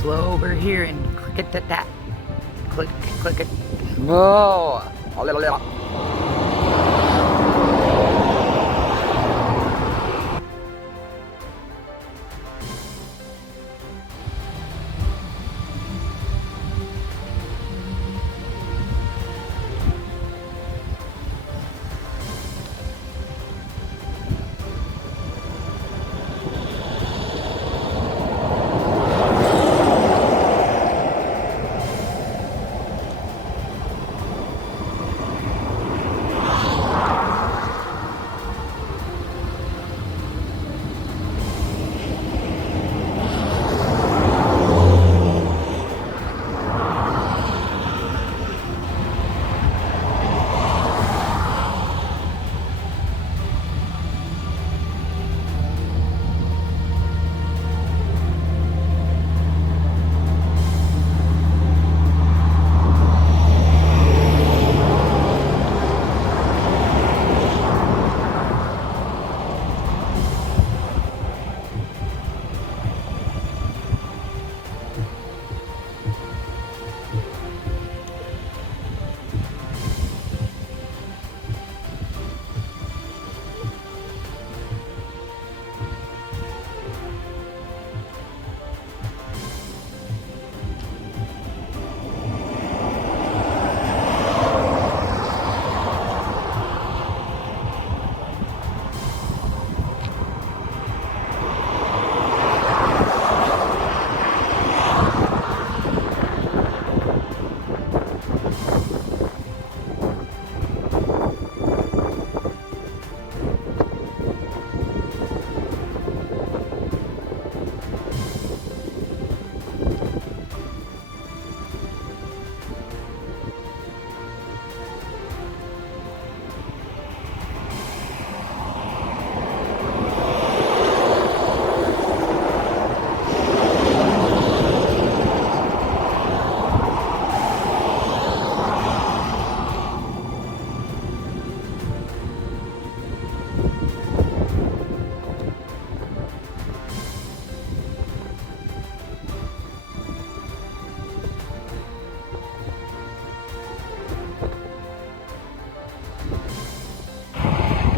slow over here and Klickitat. Click it. No.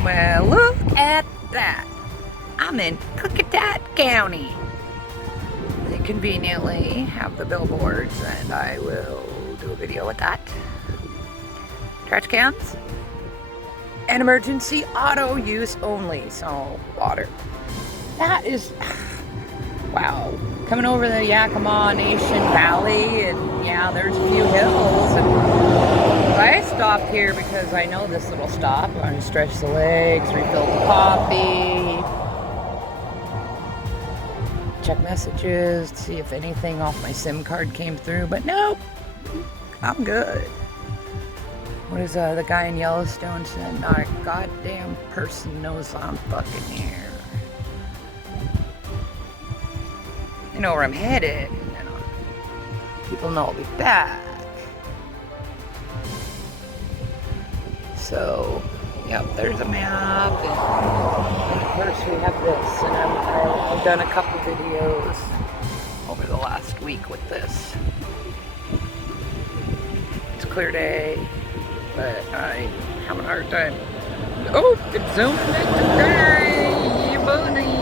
Well, look at that. I'm in Klickitat County. They conveniently have the billboards, and I will do a video with that. Trash cans and emergency auto use only, so water. That is, wow. Coming over the Yakima Nation Valley, and yeah, there's a few hills, and I stopped here because I know this little stop. I'm going to stretch the legs, refill the coffee, check messages, see if anything off my SIM card came through, but nope, I'm good. What is the guy in Yellowstone said? Not a goddamn person knows I'm fucking here. You know where I'm headed, and people know I'll be back. So, yep, there's a map, and of course we have this, and I've done a couple videos over the last week with this. It's a clear day, but I'm having a hard time. Oh, it's zooming in today, buddy.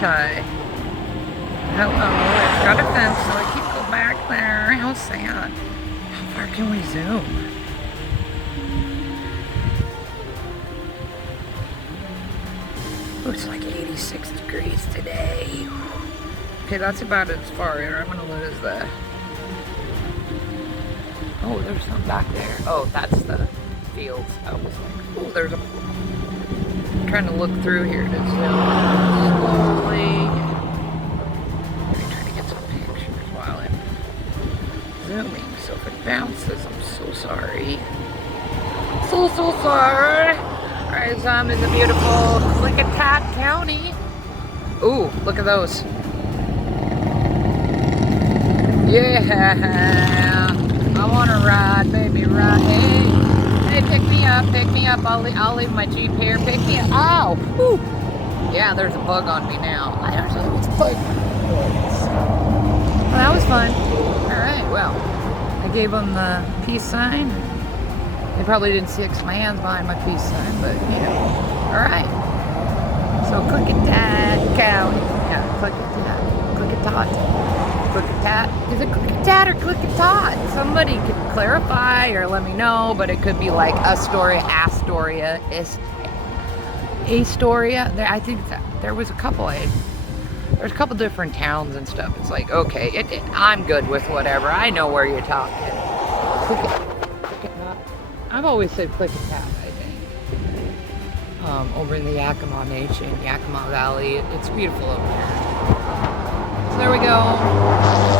Hi. Hello, it's got a fence, so I can't go back there. How sad. How far can we zoom? Oh, it's like 86 degrees today. Okay, that's about as far here. I'm gonna lose the... Oh, there's some back there. Oh, that's the fields. I was like, oh, there's a... I'm trying to look through here to zoom slowly. Let me try to get some pictures while I'm zooming. So if it bounces, I'm so sorry. So sorry. Alright, so I'm in the beautiful Klickitat County. Ooh, look at those. Yeah, I want to ride, baby, ride. Hey, pick me up, pick me up. I'll leave my Jeep here. Pick me up. Ow! Woo. Yeah, there's a bug on me now. I don't know what's bug. Well, that was fun. Alright, well, I gave them the peace sign. They probably didn't see it because my hand's behind my peace sign, but you know. Alright. So Klickitat County. Yeah, Klickitat. Is it Klickitat or Klickitat? Somebody could clarify or let me know, but it could be like Astoria, Astoria. I think there was a couple. There's a couple different towns and stuff. It's like, okay, I'm good with whatever. I know where you're talking. Klickitat. I've always said Klickitat, I think. Over in the Yakima Nation, Yakima Valley. It's beautiful up there. So there we go.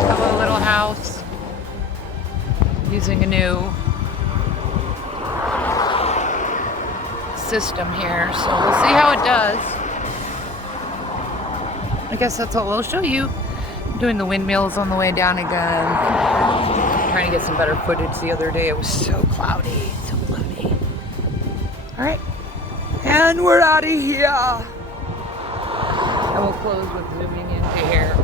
Have a little house using a new system here. So we'll see how it does. I guess that's all I'll show you. I'm doing the windmills on the way down again. Trying to get some better footage the other day. It was so cloudy. So cloudy. Alright. And we're out of here. And we'll close with zooming into here.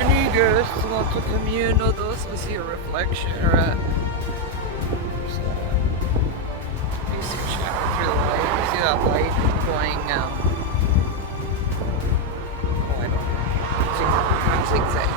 Amigos, want to commune with us? We see a reflection or a basic shadow through the light. You see that light going, oh, I don't know, zigzag.